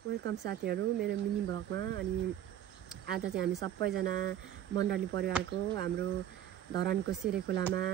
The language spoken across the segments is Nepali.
वेलकम साथीहरू मेरो मिनी भ्लगमा। अनि आज चाहिँ हामी सबैजना मण्डली परिवारको हाम्रो धरानको सिरेखोलामा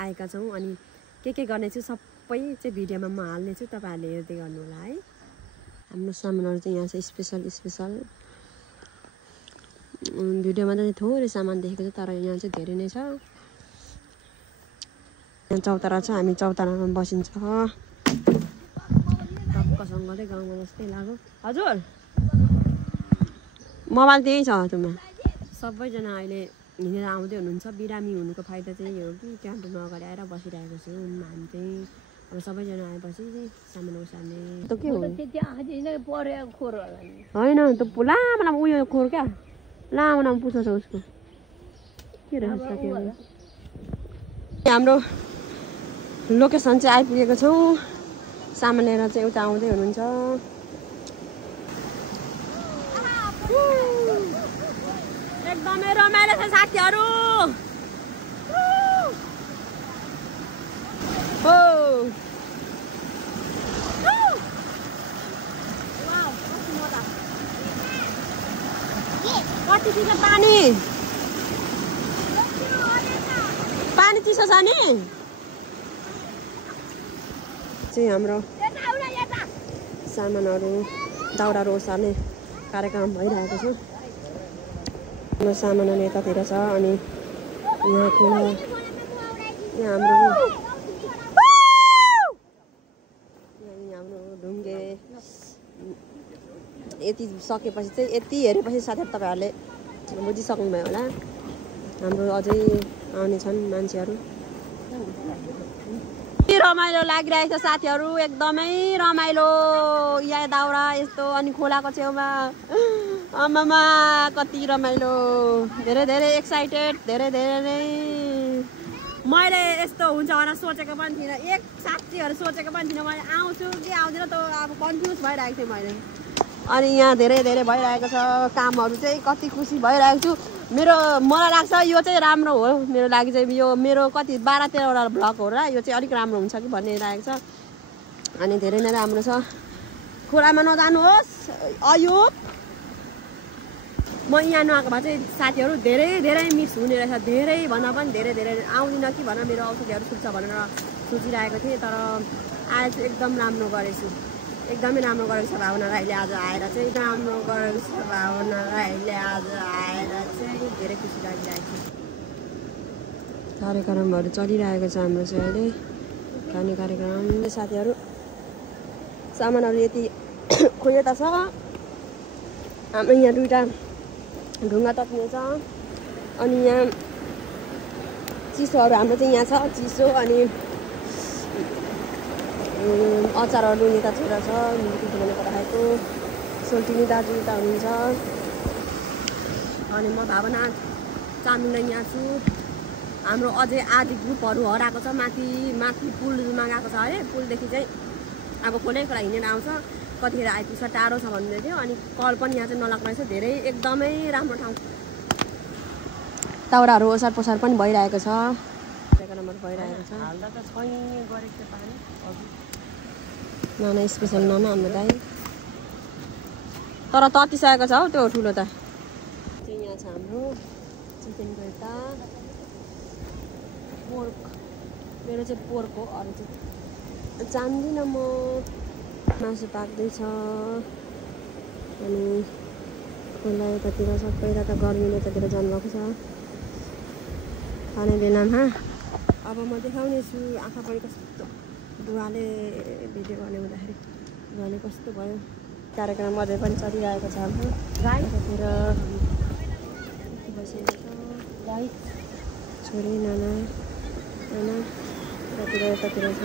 आएका छौँ। अनि के गर्नेछु सबै चाहिँ भिडियोमा म हाल्नेछु, तपाईहरुले हेर्दै गर्नु होला है। हाम्रो सामानहरु चाहिँ यहाँ छ स्पेशल भिडियोमा चाहिँ थोरै सामान देखेको छ, तर यहाँ चाहिँ धेरै नै छ। यहाँ चौतारा छ, हामी चौतारामा बसिन्छ। टक्कसँगले गाउँमा जस्तै लाग्यो। हजुर मोबाइल त्यही छ तुमा। सबैजना अहिले हिँडेर आउँदै हुनुहुन्छ। बिरामी हुनुको फाइदा चाहिँ यो कि क्याम्पमा अगाडि आएर बसिरहेको छु। हामी चाहिँ अब सबैजना आएपछि सामान उसार्ने त के हो होइन त लामो उयो खोर क्या, लामो पुछो छ उसको के रहेछ साथीहरु। हाम्रो लोकेसन चाहिँ आइपुगेको छौँ। सामान लिएर चाहिँ उता आउँदै हुनुहुन्छ। एकदमै रमाइलो छ साथीहरु। हो कति चिसो पानी चिसो छ नि। चाहिँ हाम्रो सामानहरु दाउराहरू ओसार्ने कार्यक्रम भइरहेको छ। हाम्रो सामानहरु यतातिर छ। अनि यहाँ खोला, यहाँ हाम्रो ढुङ्गे यति सकेपछि चाहिँ यति हेरेपछि साथीहरु तपाईहरुले बुझिसक्नुभयो होला। हाम्रो अझै आउने छन् मान्छेहरु। रमाइलो लागिरहेको छ साथीहरु, एकदमै रमाइलो। यहाँ दाउरा यस्तो अनि खोलाको छेउमा आमामा कति रमाइलो। धेरै एक्साइटेड, धेरै नै। मैले यस्तो हुन्छ भनेर सोचेको पनि थिइनँ। एक साथीहरु सोचेको पनि थिइनँ। मैले आउँछु कि आउँदिन त अब कन्फ्युज भइरहेको थिएँ मैले। अनि यहाँ धेरै भइरहेको छ कामहरु चाहिँ। कति खुसी भइरहेको छु। मलाई लाग्छ यो चाहिँ राम्रो हो। मेरो लागि चाहिँ यो मेरो कति 12-13 वटा भ्लग हो र यो चाहिँ अलिक राम्रो हुन्छ कि भन्ने लागेको छ। अनि धेरै नै राम्रो छ। खोलामा नजानुहोस् अयुब। म यहाँ नआएको भए चाहिँ साथीहरु धेरै मिस हुने रहेछ। धेरै भन्दा पनि धेरै आउँदिन कि भनेर मेरो औषधिहरु सुत्छ भनेर सोचिरहेको थिएँ। तर आज चाहिँ एकदम राम्रो गरेछु। एकदमै राम्रो गरेको छ भावना राईले आज आएर चाहिँ। राम्रो गरेको छ भावना राईले आज आएर चाहिँ। धेरै खुसी लागिरहेको छ। कार्यक्रमहरु चलिरहेको छ हाम्रो चाहिँ अहिले। खाने कार्यक्रम। साथीहरु सामानहरु यति खोइता छ। हाम्रो यहाँ दुईटा ढुङ्गा तप्ने छ। अनि यहाँ चिसोहरु हाम्रो चाहिँ यहाँ छ चिसो। अनि अचारहरु यतातिर छ। मिल्की राखेको सोल्टिनी दाजु उता हुनुहुन्छ। अनि म भावना चामुण्डा यहाँ छु। हाम्रो अझै आदि ग्रुपहरु हराएको छ। माथि पुलमा गएको छ अरे। पुलदेखि चाहिँ अब खोलेको कुरा हिँडेर आउँछ। कतिखेर आइपुग्छ, टाढो छ भन्दै थियो। अनि कल पनि यहाँ चाहिँ नलाग्नु रहेछ। धेरै एकदमै राम्रो ठाउँ। दाउराहरू ओसार पोसार पनि भइरहेको छ। कार्यक्रमहरु भइरहेको छ। हाल्दा त छैन गरेको पानी नाना स्पेशल नाना हाम्रो दाइ। तर ततिसकेको छ हौ त्यो ठुलो त। चाहिँ यहाँ छ हाम्रो चिकन कोर्टा पोर्क। मेरो चाहिँ पोर्क हो, अरू चाहिँ जान्दिनँ म। मासु पाक्दैछ। अनि खोला यतातिर सबै त गर्मीले यतातिर जानुभएको छ खाने बेलामा। अब म देखाउने छु आँखा पनि कस्तो दुवाले भिडियो गर्ने हुँदाखेरि दुवाले कस्तो भयो। कार्यक्रम अझै पनि चलिरहेको छ हाम्रो। यतातिर बसेको छ छोरी नाना यतातिर छ।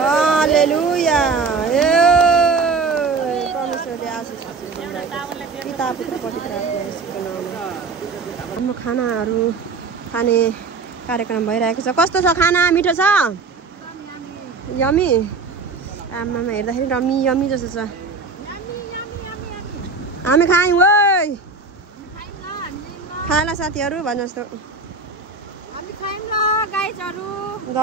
हालेलुया परमेश्वरले आशिष पिता पुत्र पवित्र आत्माको नाममा हाम्रो खानाहरू खाने कार्यक्रम भइरहेको छ कस्तो छ खाना मिठो छ यमी आमामा हेर्दाखेरि रमी यमी जस्तो छ हामी खायौँ ओइ खाला साथीहरू भन्नु जस्तो हामी खायौँ ल गाइजहरू ल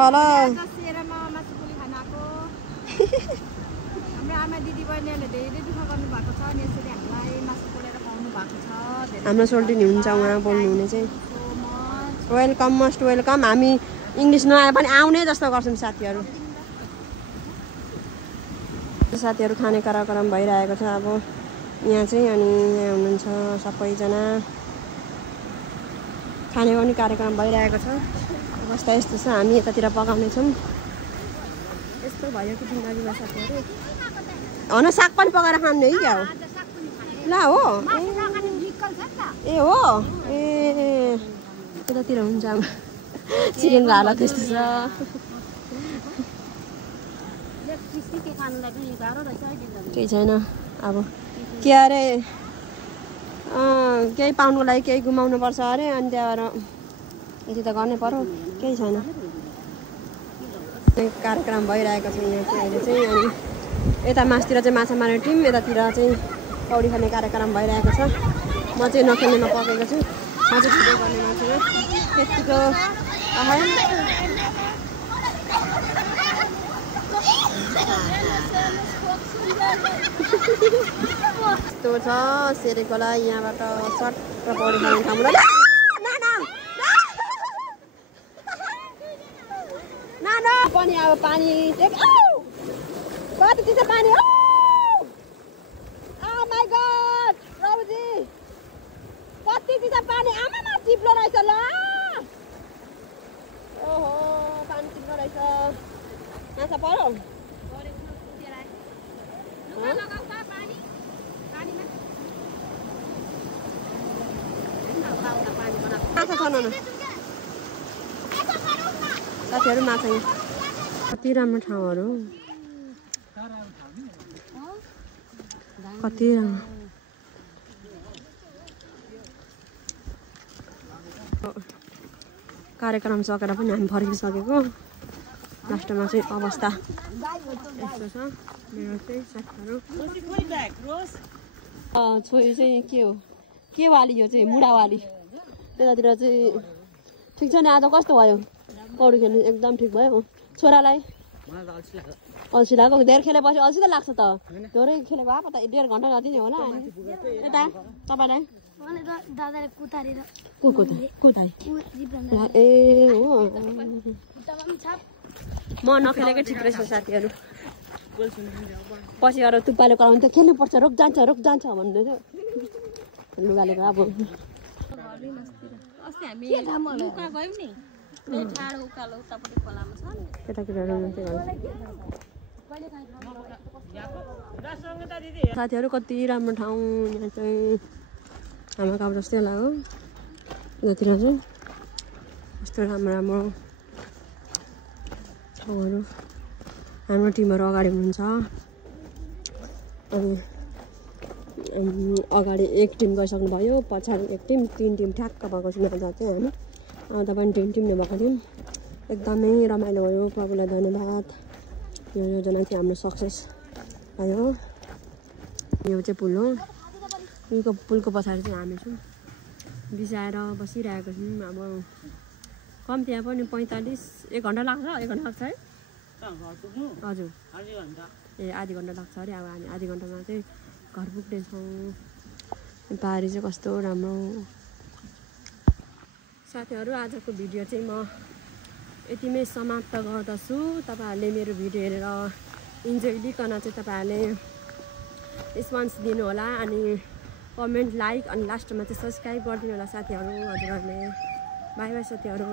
हाम्रो आमा दिदी बहिनीहरूले धेरै दुःख गर्नुभएको छ अनि यसरी हामीलाई मासु पोलेर खुवाउनु भएको छ हाम्रो सोल्टिनी हुन्छ उहाँ बोल्नुहुने चाहिँ वेलकम मोस्ट वेलकम हामी इङ्ग्लिस नआए पनि आउने जस्तो गर्छौँ साथीहरू खाने कार्यक्रम भइरहेको छ अब यहाँ चाहिँ अनि यहाँ हुनुहुन्छ सबैजना खाने पनि कार्यक्रम भइरहेको छ अवस्था यस्तो छ हामी यतातिर पकाउनेछौँ यस्तो भयो कि जिन्दगीमा साथीहरू हन साग पनि पकाएर खाने है क्या हो ल हो ए हो ए यतातिर हुन्छ अब चिकनको हालत त्यस्तो छ केही छैन अब के अरे केही पाउनुको लागि केही गुमाउनु पर्छ अरे अनि त्यहाँबाट यति त गर्नै पर्यो केही छैन कार्यक्रम भइरहेको छ यहाँ चाहिँ अहिले चाहिँ अनि यता मासतिर चाहिँ माछा मार्ने टिम यतातिर चाहिँ पौडी खेल्ने कार्यक्रम भइरहेको छ म चाहिँ नखेल्नेमा पकेको छु म चाहिँ भिडियो गर्ने मान्छेमा त्यतिको यस्तो छ सेरेकोलाई यहाँबाट सट्ट पौडी खेल्ने ठाउँबाट नानो पनि अब पानी कति चिसो पानी हो माई गॉड प्रभुजी कति चिसो पानी आमामा चिप्लो रहेछ ल ओहो पानी चिप्लो रहेछ माछा पर्यो माछा छ न साथीहरू माछा यहाँ कति राम्रो ठाउँहरू कति राम्रो कार्यक्रम सकेर पनि हामी फर्किसकेको लास्टमा चाहिँ अवस्था यस्तो छ मेरो चाहिँ साथीहरू छोरी चाहिँ के हो के वाली यो चाहिँ मुढावाली त्यतातिर चाहिँ ठिक छ नि आज कस्तो भयो पौडी खेल्नु एकदम ठिक भयो छोरालाई अल्छी लाग्यो धेरै खेलेपछि अल्छी त लाग्छ त धेरै खेलेको आएको त 1.5 घन्टा जति नै होला यता तपाईँलाई ए हो म नखेलेकै ठिक रहेछ साथीहरू पछि गएर तुप्पाले कराउनु त खेल्नुपर्छ रोक जान्छ भन्दै थियो लुगाले अब साथीहरू कति राम्रो ठाउँ यहाँ चाहिँ हाम्रो गाउँ जस्तै लाग्यो यतातिर चाहिँ यस्तो राम्रो ठाउँहरू हाम्रो टिमहरू अगाडि हुनुहुन्छ अनि अगाडि एक टिम गइसक्नुभयो पछाडि एक टिम 3 टिम ठ्याक्क भएको छ आज चाहिँ हामी तपाईँ टिम भएको थियौँ एकदमै रमाइलो भयो प्रभुलाई धन्यवाद यो योजना चाहिँ हाम्रो सक्सेस भयो यो चाहिँ पुल हो यो पुलको पछाडि चाहिँ हामी छौँ बिसाएर बसिरहेको छौँ अब कम्ती पनि 1 घन्टा लाग्छ 1 घन्टा लाग्छ है हजुर ए आधी घन्टा लाग्छ अरे अब हामी आधी घन्टामा चाहिँ घर पुग्नेछौँ पारी चाहिँ कस्तो राम्रो साथीहरू आजको भिडियो चाहिँ म यतिमै समाप्त गर्दछु तपाईहरुले मेरो भिडियो हेरेर इन्जोय लिकन चाहिँ तपाईहरुले रेस्पोन्स दिनु होला अनि कमेन्ट लाइक अनि लास्टमा चाहिँ सब्स्क्राइब गरिदिनु होला साथीहरू हजुरहरुले बाइ बाइ साथीहरू